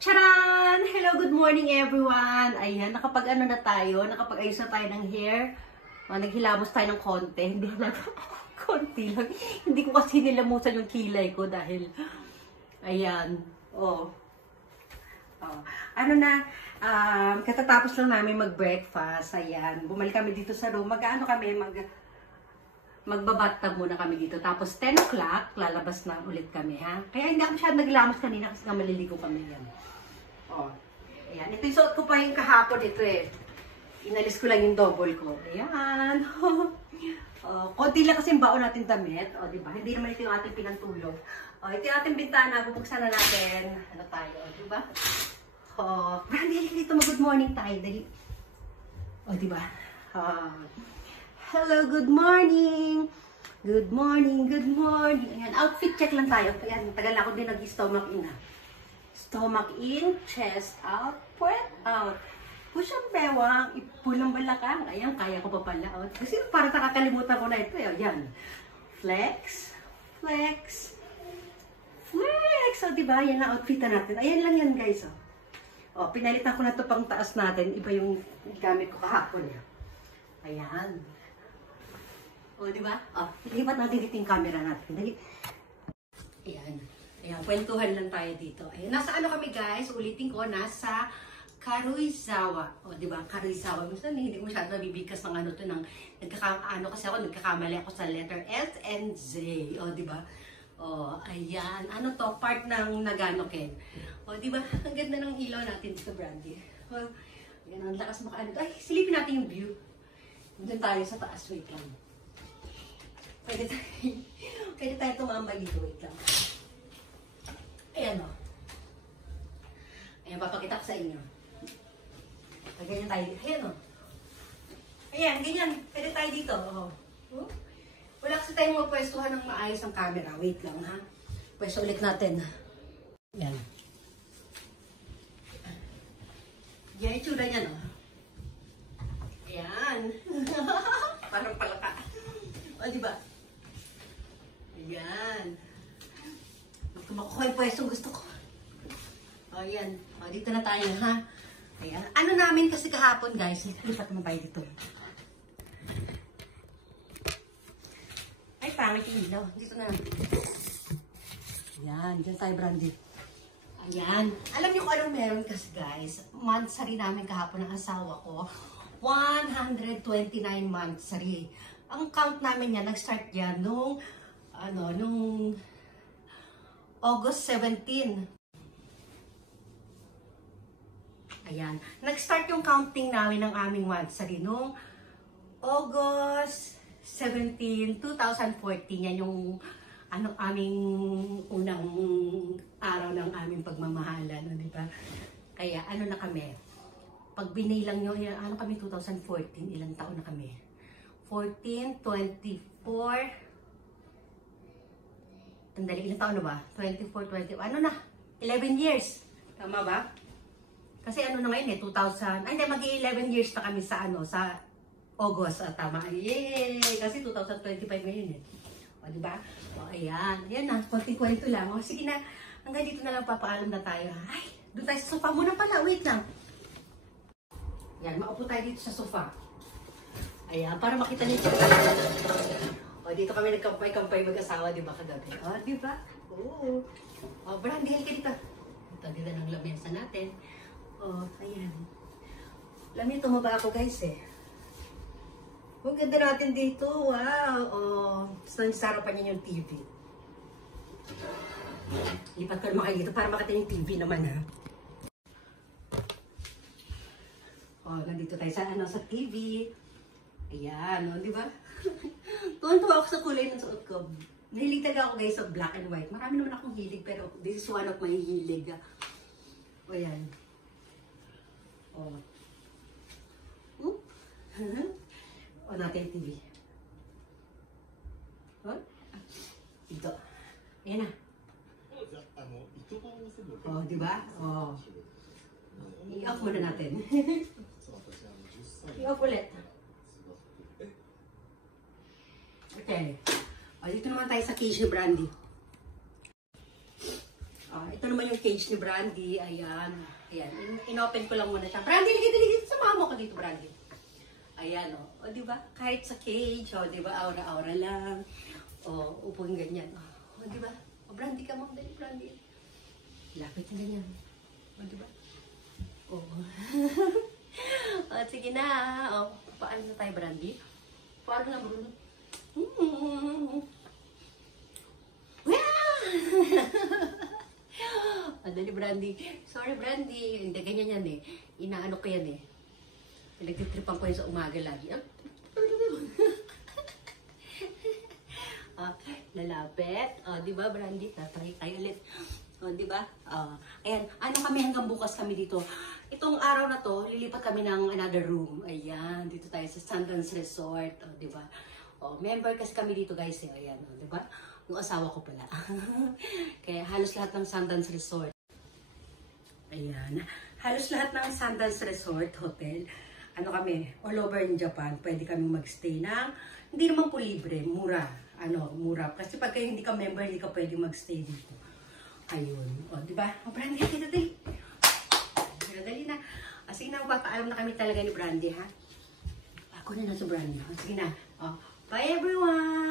Charan! Hello, good morning everyone! Ayan, nakapag-ano na tayo, nakapag-ayos na tayo ng hair. Naghilamos tayo ng konti, hindi halaga, konti lang. Hindi ko kasi nilamusan yung kilay ko dahil, ayan, katatapos lang namin mag-breakfast, ayan. Bumalik kami dito sa room, magbabathtub muna kami dito. Tapos 10 o'clock, lalabas na ulit kami, ha? Kaya hindi ako masyadong naglamos kanina kasi nga maliligo kami yan. Ayan. Ito yung suot ko pa yung kahapon ito eh. Inalis ko lang yung double ko. Ayan. Konti lang kasi yung baon natin damit. Diba? Hindi naman ito yung ating pinantulog. Ito yung ating bintana. Bubuksan na natin. Ano tayo? Diba? Brandy, dito mag-good morning tayo. Dali. Diba? Hello, good morning. Good morning, good morning. Ayan, outfit check lang tayo. Ayan, tagal na ako din nag-stomach in. Stomach in, chest out, puwet out. Push ang bewang, ipulang balakang. Ayan, kaya ko pa pala. Kasi parang nakakalimutan ko na ito. Ayan. Flex, flex, flex. Diba? Yan ang outfit na natin. Ayan lang yan, guys. Pinalitan ko na ito pang taas natin. Iba yung gamit ko kahapon. Ayan. Diba? Lipat natin dito yung camera natin. Dali. Ayan. Ayan, kwentuhan lang tayo dito. Ayan, nasa ano kami guys, ulitin ko, nasa Karuizawa. Diba? Karuizawa. Minsan hindi ko masyado nabibigkas ng ano to, kasi ako, nagkakamali ako sa letter S and Z. Diba? Ayan. Ano to? Part ng Nagano Ken. Diba? Ang ganda ng ilaw natin dito, Brandy. Ayan, ang lakas makaano. Ay, silipin natin yung view. Doon tayo sa taas. Wait lang. Pwede tayo tumambay dito. Wait lang. Ayan o. Ayan, papakita ko sa inyo. Ganyan tayo. Ayan o. Ayan, ganyan. Pwede tayo dito. Wala kasi tayong mapwestuhan ng maayos ang camera. Wait lang ha. Pwesto ulit natin. Ayan. Yan yung tsura niya no. Ayan. Parang palaka. Diba? Ayan. Makukuha yung pwestong gusto ko. Ayan. Dito na tayo, ha? Ayan. Ano namin kasi kahapon, guys. Lipat naman tayo dito. Ay, pangit yung ilaw. Dito na. Ayan. Diyan tayo, Brandy. Ayan. Alam niyo kung anong meron kasi, guys. Monthsary namin kahapon ng asawa ko. 129 monthsary. Ang count namin yan, nag-start yan nung August 17. Ayan. Nag-start yung counting namin ng aming monthsary noong August 17, 2014. Yan yung aming unang araw ng aming pagmamahalan. Di ba? Kaya na kami. Pag binilang nyo, kami 2014, ilang taon na kami? 14, 24, Tandali, ilang taon na ba? 24, 20, 11 years. Tama ba? Kasi na ngayon 2000, hindi, mag-11 years na kami sa August. Tama. Yay! Kasi 2025 ngayon diba? Ayan. Ayan na, konting kwento lang. Sige na, hanggang dito na lang papaalam na tayo. Ay, doon tayo sa sofa muna pala. Wait lang. Yan, maupo tayo dito sa sofa. Ayan, para makita niyo yung dito kami nagkampay-kampay mag-asawa, di ba, kagabi? Di ba? Brandy, halika dito. Ito, dito ng lamesa natin. Ayan. Alam niyo, tumaba ako, guys, eh. Ang ganda natin dito. Wow. So, sarapan niyo yung TV. Lipat ko naman kayo dito para makita yung TV naman, ha? Nandito tayo sa TV. Ayan, di ba? Tuwan-tuwa ako sa kulay ng suot ko. Nahilig talaga ako guys sa black and white. Marami naman akong hilig pero this is one of my hilig. Ayan. Natin yung TV. Ito. Ayan na. Di ba? I-off muna natin. I-off ulit. Okay. Dito naman tayo sa Casey Brandy. Ito naman yung cage ni Brandy. Ayan. Ayan. In-open ko lang muna siya. Brandy, ligid. Samahan mo ko dito, Brandy. Ayan, o. O, diba? Kahit sa cage, o, diba? Aura-aura lang. O, upong ganyan. O, diba? O, Brandy ka mo. Dali, Brandy. Lapit na ganyan. O, diba? O. O, sige na. O, paano na tayo, Brandy? Paano na, Bruno? Dali, Brandy. Sorry, Brandy. Hindi, ganyan yan eh. Inaano ko yan eh. Nagtitripan ko yun sa umaga lagi. Lalapit. Diba, Brandy? Tatry tayo ulit. Diba? Ayan. Ano kami hanggang bukas kami dito. Itong araw na to, lilipat kami ng another room. Ayan. Dito tayo sa Sundance Resort. Diba? Member kasi kami dito, guys. Ayan. Diba? Yung asawa ko pala. Kaya halos lahat ng Sundance Resort. Ayan. Halos lahat ng Sundance Resort Hotel. Ano kami, all over in Japan. Pwede kami magstay ng, hindi naman po libre, mura. Mura. Kasi pag kayo hindi ka member, hindi ka pwede magstay dito. Ayun. Diba? Brandy, dali. Dali na. Sige na, papaalam na kami talaga ni Brandy, ha? Ako na sa Brandy. Sige na. Bye, everyone!